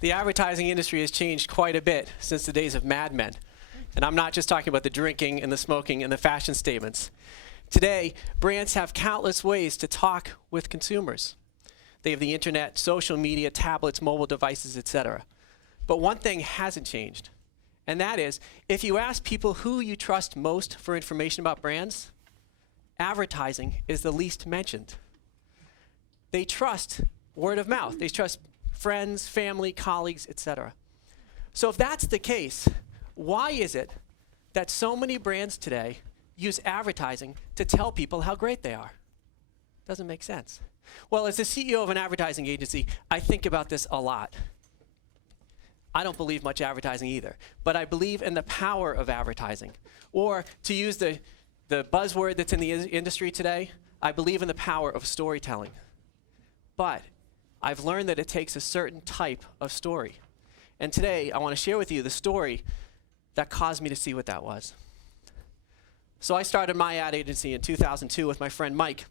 The advertising industry has changed quite a bit since the days of Mad Men. And I'm not just talking about the drinking and the smoking and the fashion statements. Today, brands have countless ways to talk with consumers. They have the internet, social media, tablets, mobile devices, etc. But one thing hasn't changed, and that is, if you ask people who you trust most for information about brands, advertising is the least mentioned. They trust word of mouth. They trust friends, family, colleagues, etc. So if that's the case, why is it that so many brands today use advertising to tell people how great they are? Doesn't make sense. Well, as the CEO of an advertising agency, I think about this a lot. I don't believe much advertising either, but I believe in the power of advertising. Or to use the buzzword that's in the industry today, I believe in the power of storytelling. But I've learned that it takes a certain type of story. And today, I want to share with you the story that caused me to see what that was. So I started my ad agency in 2002 with my friend Mike.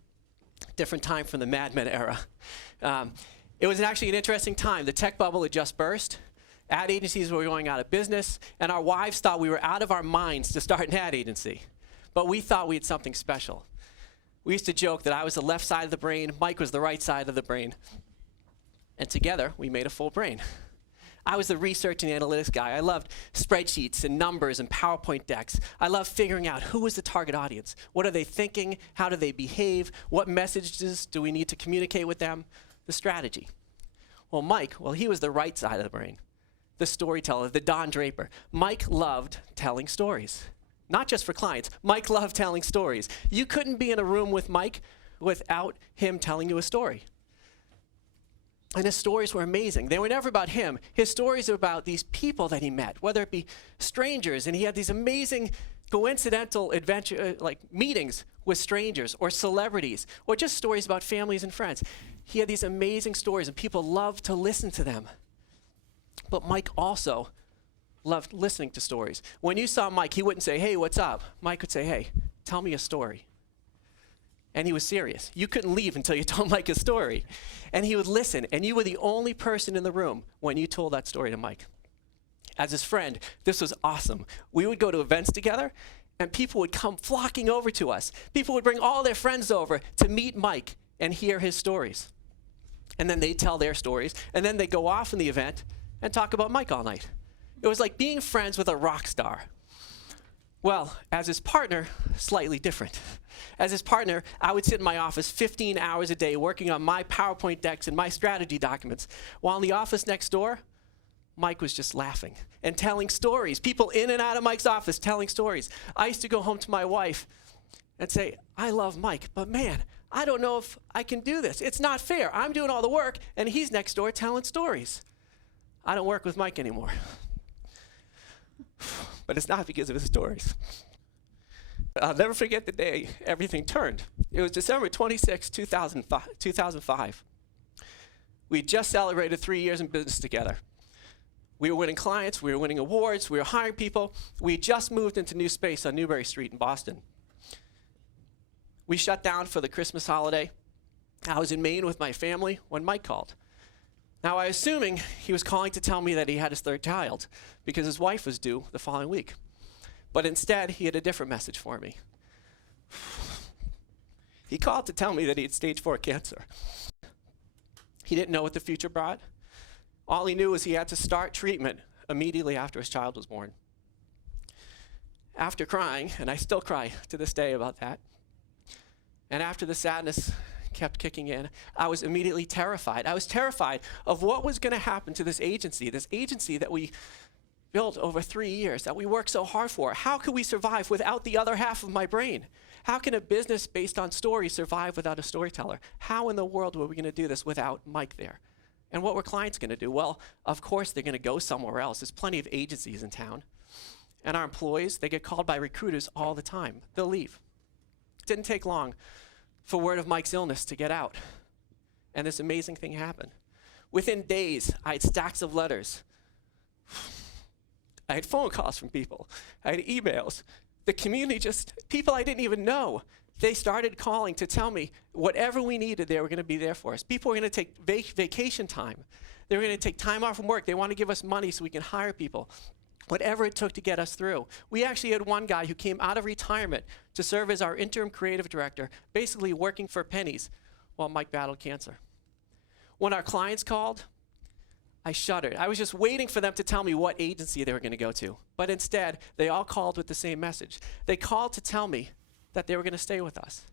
Different time from the Mad Men era. It was actually an interesting time. The tech bubble had just burst. Ad agencies were going out of business, and our wives thought we were out of our minds to start an ad agency. But we thought we had something special. We used to joke that I was the left side of the brain, Mike was the right side of the brain. And together, we made a full brain. I was the research and analytics guy. I loved spreadsheets and numbers and PowerPoint decks. I loved figuring out who was the target audience. What are they thinking? How do they behave? What messages do we need to communicate with them? The strategy. Well, Mike, he was the right side of the brain. The storyteller, the Don Draper. Mike loved telling stories. Not just for clients. Mike loved telling stories. You couldn't be in a room with Mike without him telling you a story. And his stories were amazing. They were never about him. His stories are about these people that he met, whether it be strangers, and he had these amazing coincidental adventure, like meetings with strangers or celebrities, or just stories about families and friends. He had these amazing stories, and people loved to listen to them. But Mike also loved listening to stories. When you saw Mike, he wouldn't say, "Hey, what's up?" Mike would say, "Hey, tell me a story." And he was serious. You couldn't leave until you told Mike a story. And he would listen, and you were the only person in the room when you told that story to Mike. As his friend, this was awesome. We would go to events together, and people would come flocking over to us. People would bring all their friends over to meet Mike and hear his stories. And then they'd tell their stories, and then they'd go off in the event and talk about Mike all night. It was like being friends with a rock star. Well, as his partner, slightly different. As his partner, I would sit in my office 15 hours a day working on my PowerPoint decks and my strategy documents, while in the office next door, Mike was just laughing and telling stories. People in and out of Mike's office telling stories. I used to go home to my wife and say, "I love Mike, but man, I don't know if I can do this. It's not fair. I'm doing all the work, and he's next door telling stories. I don't work with Mike anymore." But it's not because of his stories. I'll never forget the day everything turned. It was December 26, 2005. We just celebrated 3 years in business together. We were winning clients, we were winning awards, we were hiring people. We just moved into new space on Newbury Street in Boston. We shut down for the Christmas holiday. I was in Maine with my family when Mike called. Now, I was assuming he was calling to tell me that he had his third child because his wife was due the following week. But instead, he had a different message for me. He called to tell me that he had stage 4 cancer. He didn't know what the future brought. All he knew was he had to start treatment immediately after his child was born. After crying, and I still cry to this day about that, and after the sadness kept kicking in, I was immediately terrified. I was terrified of what was going to happen to this agency that we built over 3 years, that we worked so hard for. How could we survive without the other half of my brain? How can a business based on stories survive without a storyteller? How in the world were we going to do this without Mike there? And what were clients going to do? Well, of course they're going to go somewhere else. There's plenty of agencies in town. And our employees, they get called by recruiters all the time. They'll leave. It didn't take long for word of Mike's illness to get out. And this amazing thing happened. Within days, I had stacks of letters. I had phone calls from people. I had emails. The community people I didn't even know, they started calling to tell me whatever we needed, they were going to be there for us. People were going to take vacation time. They were going to take time off from work. They want to give us money so we can hire people. Whatever it took to get us through. We actually had one guy who came out of retirement to serve as our interim creative director, basically working for pennies while Mike battled cancer. When our clients called, I shuddered. I was just waiting for them to tell me what agency they were going to go to. But instead, they all called with the same message. They called to tell me that they were going to stay with us,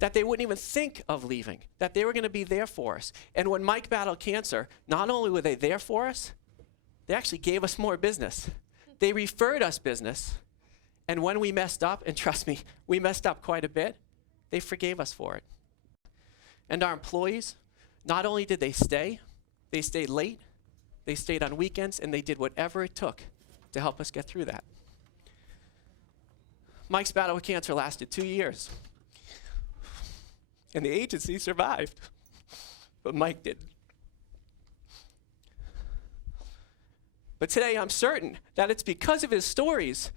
that they wouldn't even think of leaving, that they were going to be there for us. And when Mike battled cancer, not only were they there for us, they actually gave us more business. They referred us business. And when we messed up, and trust me, we messed up quite a bit, they forgave us for it. And our employees, not only did they stayed late, they stayed on weekends, and they did whatever it took to help us get through that. Mike's battle with cancer lasted 2 years. And the agency survived, but Mike didn't. But today I'm certain that it's because of his stories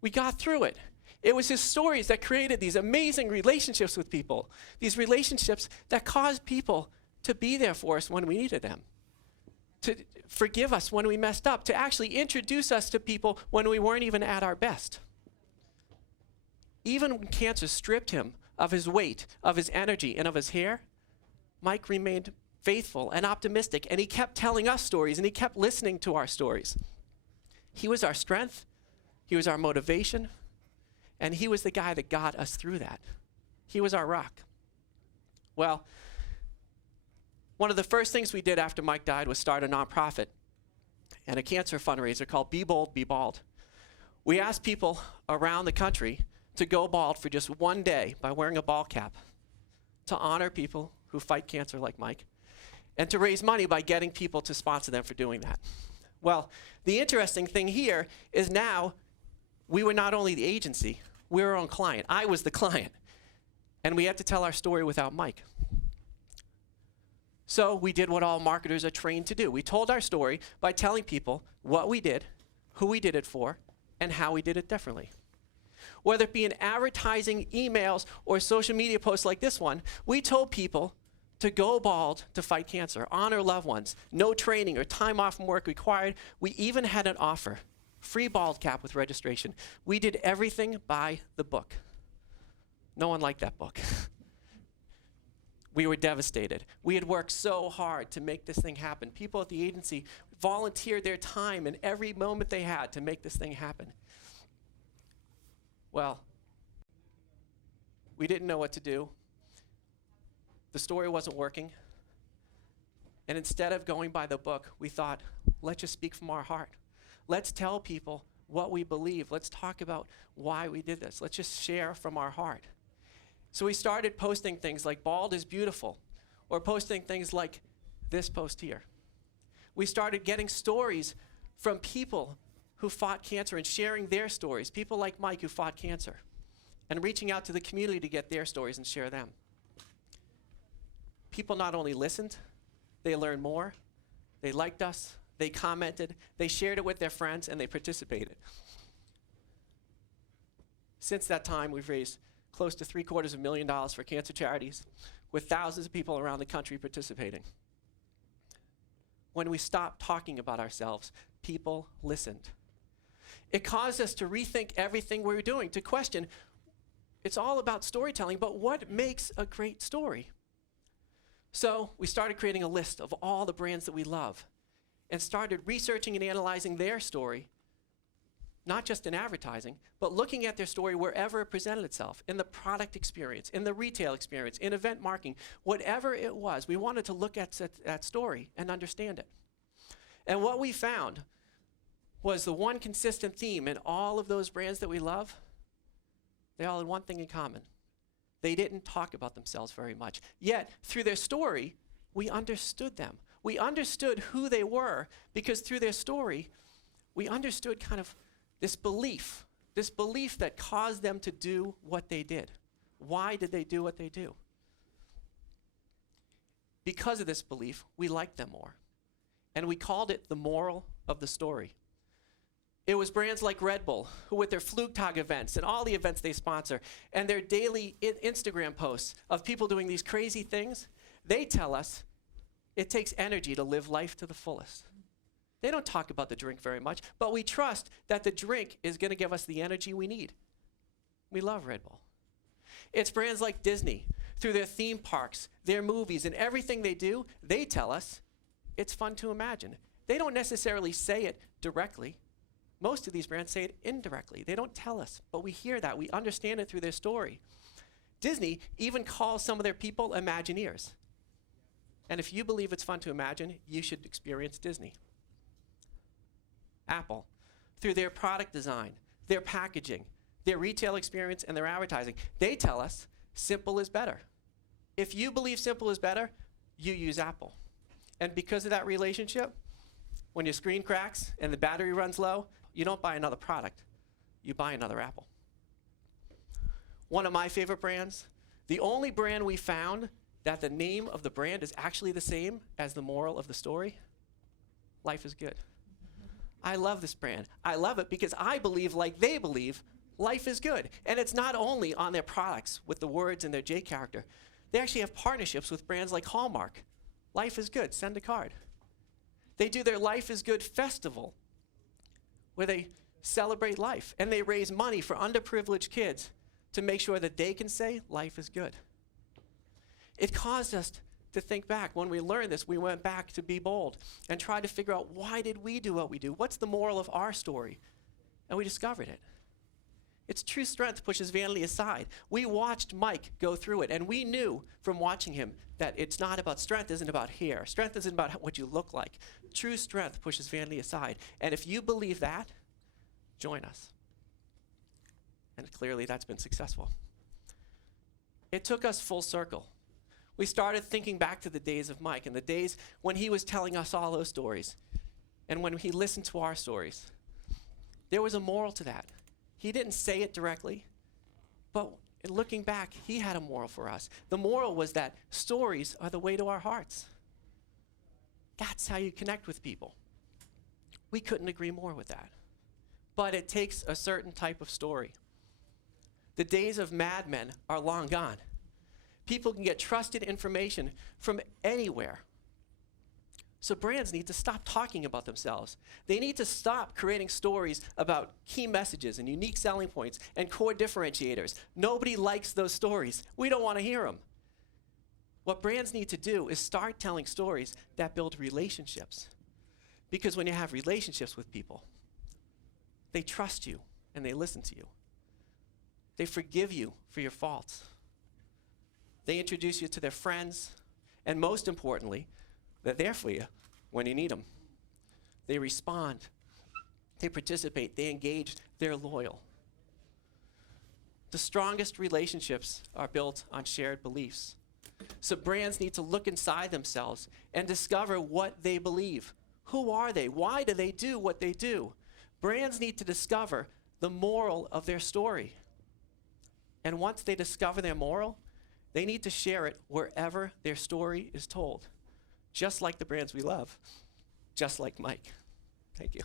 we got through it. It was his stories that created these amazing relationships with people, these relationships that caused people to be there for us when we needed them, to forgive us when we messed up, to actually introduce us to people when we weren't even at our best. Even when cancer stripped him of his weight, of his energy, and of his hair, Mike remained faithful and optimistic, and he kept telling us stories, and he kept listening to our stories. He was our strength, he was our motivation, and he was the guy that got us through that. He was our rock. Well, one of the first things we did after Mike died was start a nonprofit and a cancer fundraiser called Be Bold, Be Bald. We asked people around the country to go bald for just one day by wearing a ball cap, to honor people who fight cancer like Mike, and to raise money by getting people to sponsor them for doing that. Well, the interesting thing here is now we were not only the agency, we were our own client. I was the client, and we had to tell our story without Mike. So we did what all marketers are trained to do. We told our story by telling people what we did, who we did it for, and how we did it differently. Whether it be in advertising, emails, or social media posts like this one, we told people to go bald to fight cancer, honor loved ones, no training or time off from work required. We even had an offer, free bald cap with registration. We did everything by the book. No one liked that book. We were devastated. We had worked so hard to make this thing happen. People at the agency volunteered their time and every moment they had to make this thing happen. Well, we didn't know what to do. The story wasn't working. And instead of going by the book, we thought, let's just speak from our heart. Let's tell people what we believe. Let's talk about why we did this. Let's just share from our heart. So we started posting things like bald is beautiful, or posting things like this post here. We started getting stories from people who fought cancer and sharing their stories, people like Mike who fought cancer, and reaching out to the community to get their stories and share them. People not only listened, they learned more, they liked us, they commented, they shared it with their friends, and they participated. Since that time, we've raised close to $750,000 for cancer charities, with thousands of people around the country participating. When we stopped talking about ourselves, people listened. It caused us to rethink everything we were doing, to question, it's all about storytelling, but what makes a great story? So we started creating a list of all the brands that we love and started researching and analyzing their story, not just in advertising, but looking at their story wherever it presented itself, in the product experience, in the retail experience, in event marketing, whatever it was. We wanted to look at that story and understand it. And what we found was the one consistent theme in all of those brands that we love, they all had one thing in common. They didn't talk about themselves very much. Yet, through their story, we understood them. We understood who they were because through their story, we understood kind of this belief that caused them to do what they did. Why did they do what they do? Because of this belief, we liked them more. And we called it the moral of the story. It was brands like Red Bull, who with their Flugtag events and all the events they sponsor, and their daily Instagram posts of people doing these crazy things, they tell us It takes energy to live life to the fullest. They don't talk about the drink very much, but we trust that the drink is going to give us the energy we need. We love Red Bull. It's brands like Disney. Through their theme parks, their movies, and everything they do, they tell us it's fun to imagine. They don't necessarily say it directly. Most of these brands say it indirectly. They don't tell us, but we hear that. We understand it through their story. Disney even calls some of their people Imagineers. And if you believe it's fun to imagine, you should experience Disney. Apple, through their product design, their packaging, their retail experience, and their advertising, they tell us simple is better. If you believe simple is better, you use Apple. And because of that relationship, when your screen cracks and the battery runs low, you don't buy another product. You buy another Apple. One of my favorite brands, the only brand we found that the name of the brand is actually the same as the moral of the story, Life is Good. I love this brand. I love it because I believe, like they believe, life is good. And it's not only on their products with the words and their J character. They actually have partnerships with brands like Hallmark. Life is good, send a card. They do their Life is Good festival where they celebrate life and they raise money for underprivileged kids to make sure that they can say life is good. It caused us to think back. When we learned this, we went back to be bold and tried to figure out, why did we do what we do? What's the moral of our story? And we discovered it. It's true strength pushes vanity aside. We watched Mike go through it, and we knew from watching him that it's not about strength, isn't about hair. Strength isn't about what you look like. True strength pushes vanity aside. And if you believe that, join us. And clearly that's been successful. It took us full circle. We started thinking back to the days of Mike and the days when he was telling us all those stories. And when he listened to our stories, there was a moral to that. He didn't say it directly, but looking back, he had a moral for us. The moral was that stories are the way to our hearts. That's how you connect with people. We couldn't agree more with that. But it takes a certain type of story. The days of madmen are long gone. People can get trusted information from anywhere. So brands need to stop talking about themselves. They need to stop creating stories about key messages and unique selling points and core differentiators. Nobody likes those stories. We don't want to hear them. What brands need to do is start telling stories that build relationships. Because when you have relationships with people, they trust you and they listen to you. They forgive you for your faults. They introduce you to their friends, and most importantly, they're there for you when you need them. They respond. They participate. They engage. They're loyal. The strongest relationships are built on shared beliefs. So brands need to look inside themselves and discover what they believe. Who are they? Why do they do what they do? Brands need to discover the moral of their story. And once they discover their moral, they need to share it wherever their story is told. Just like the brands we love, just like Mike. Thank you.